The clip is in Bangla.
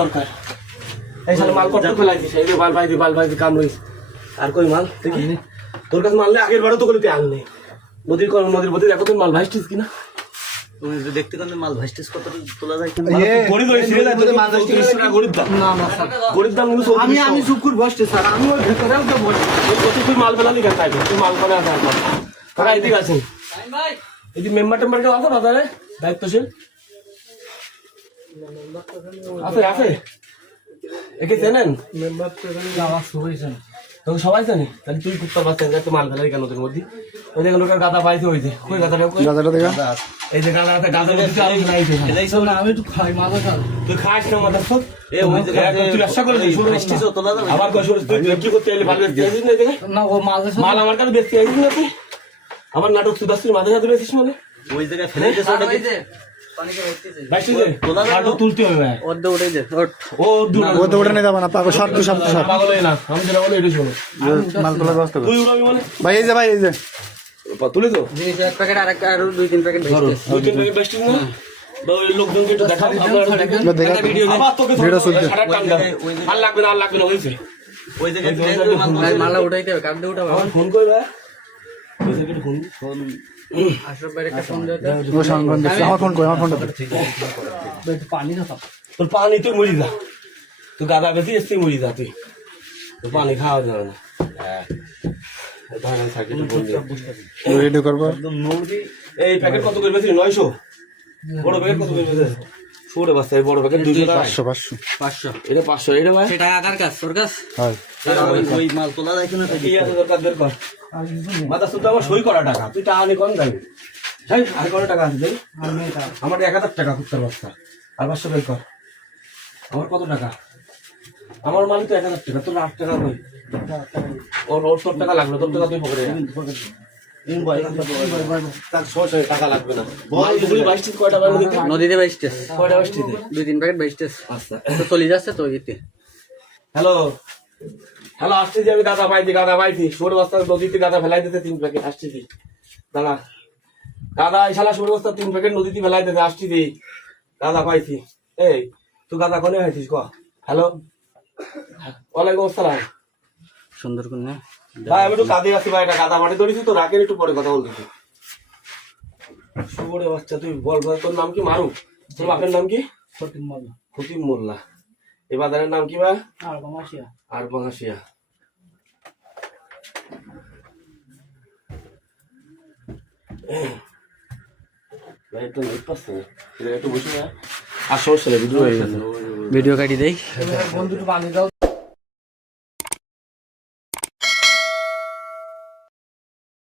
দরকার এই সালে মাল কত ফেলাই দিস এই বাল ভাই কাম রইস আর কই মাল দেখি তোর কাছে মাল নেই আগের বারও তো গলিতে আল নেই নদীর মধ্যে দেখো তুমি মাল ভাইস্টিস কিনা তুমি দেখতে গেলে মাল ভাইস্টিস কত তোলা যায় গরিব দাম আমি শুকুর বসতে স্যার আমি ওই ভেতরেও তো বসছি তুই মাল ফেলালি কেন তাই তুই মাল করে আসা তারা এদিকে আছেন এই যে মেম্বার টেম্বার কেউ আছে বাজারে দায়িত্বশীল আছে একে চেনেন মেম্বার তো আমার শুভেচ্ছা তোকে সবাই জানে তাহলে তুই কুত্তা বাচ্চা তো মাল ফেলাই কেন তোর মধ্যে ওই দেখে লোকের গাদা পাইছে ওই যে কই গাদাটা এই যে গাদা আমি তো খাই মাথা খাই তুই খাস না মাথা সব তুই আশা করে আবার তুই কি করতে এলি ভালো না ও মাল আমার কাছে বেশি আইছিস না তুই আবার নাটক সুদাসির মাঝে হাতে বেশিস মানে ওই জায়গায় ফেলে দিয়েছে তুলতে হবে পাগল না আমি যেটা বলি এটা শোনো তুই উড়াবি মানে ভাই এই যে তুলে তো 2 প্যাকেট আর 2-3 প্যাকেট বেস্টিস না লোকজনকে একটু দেখা আর লাগবে না হয়েছে ওই জায়গায় মালা উঠাইতে হবে কাঁদতে উঠাবো ফোন করবে ফোন আশরাফ ভাইয়ের একটা ফোন দিতে পানি না তোর পানি তুই মরি যা তুই গাদা বেশি এসছি মরি যা তুই তোর পানি খাওয়া যাবে না এই প্যাকেট কত করে বেশি 900 বড় প্যাকেট কত করে বেশি ছোট বাচ্চা বড় প্যাকেট 500 এটা 500 এটা ভাই সেটা আকার কাজ তোর কাজ ওই মাল তোলা যায় কিনা কি আছে দরকার বের কর মাথা শুধু আমার সই করা টাকা তুই টাকা নিয়ে কম যাবি হ্যাঁ আর কত টাকা আছে আমার 1000 টাকা কুত্তার বাচ্চা আর 500 বের কর আমার কত টাকা আমার মালিক তো 1000 টাকা তোর 8 টাকা কই ওর তোর টাকা লাগলো তোর টাকা তুই পকেটে টাকা লাগবে না নদীতে 22 কয়টা বাসটি 2-3 প্যাকেট 22 আচ্ছা তো চলে যাচ্ছে তো ইতে হ্যালো আসতেছি আমি গাদা পাইছি ষোলো বস্তা নদীতে গাদা ফেলাই দিতে 3 প্যাকেট আসতেছি দাদা এই শালা ষোলো বস্তা 3 প্যাকেট নদীতে ফেলাই দিতে আসতেছি গাদা পাইছি এই তুই গাদা কোনে হয়েছিস ক হ্যালো ওয়ালাইকুম আসসালাম সুন্দর করে ভাই আমি একটু কাঁদে আছি ভাই এটা গাদা মাটি ধরেছি তো রাখের একটু পরে কথা বলতেছি শুভরে বাচ্চা তুই বল তোর নাম কি মারু তোর বাপের নাম কি ফতিম মোল্লা এই বাজারের নাম কি ভাই আর বাংশিয়া ভিডিও কাটি দেই বন্ধুটা পানি দাও